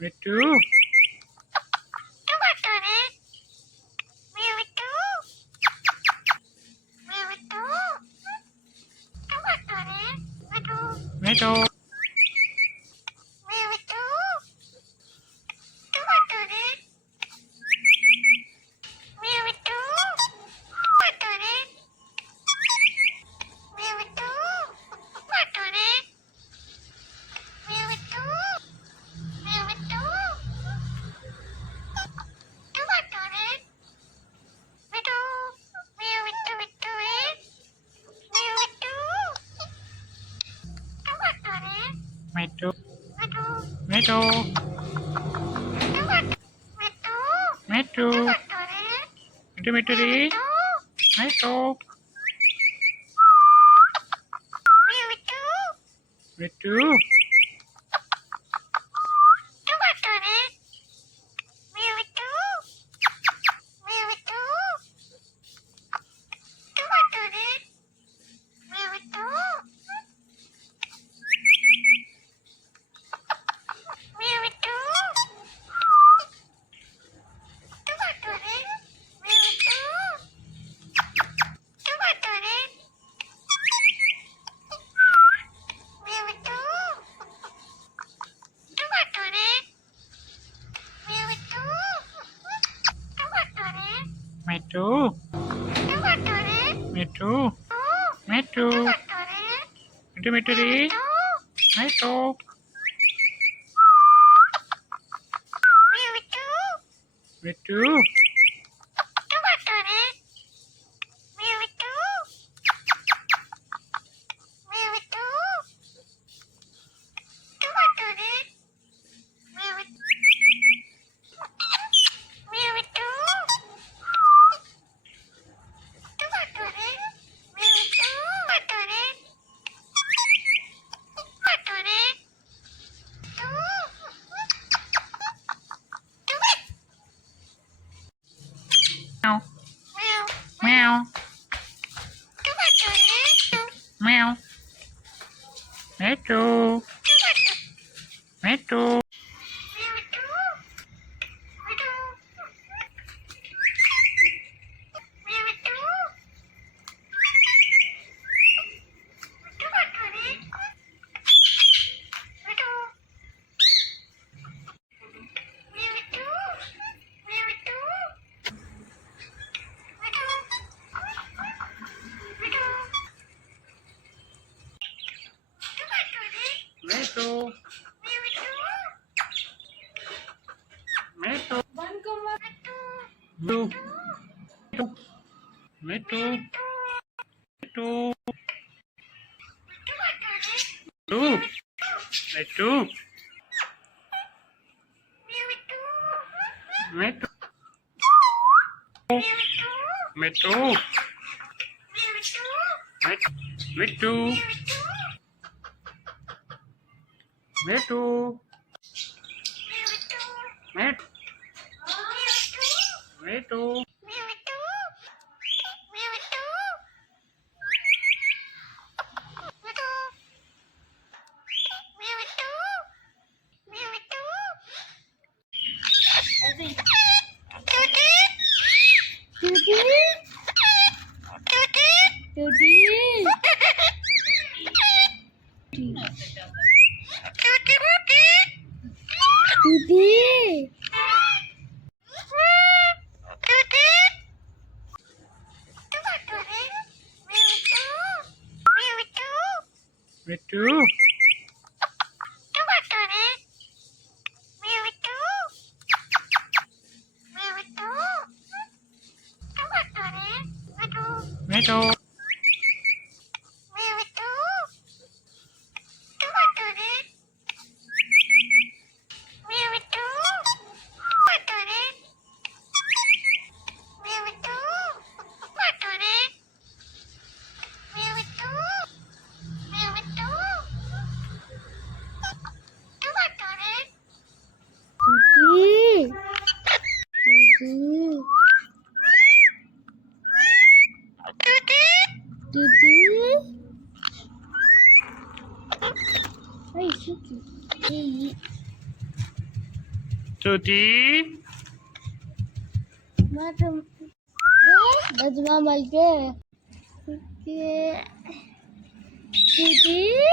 Me too. Me too. Me too. Me too. Me too. Me too. Me too. Me too. Me too. Me too. Me too. Me too. Me too. Me too. Meow. Meow. Meow. Me too. Me too. Me too. Me too. Me too. Me too. Me too. Too. Me too. Me too. Me too. Me too. Me too. Me Me too. Me too. Me too. तुती That's Mama. Tuti.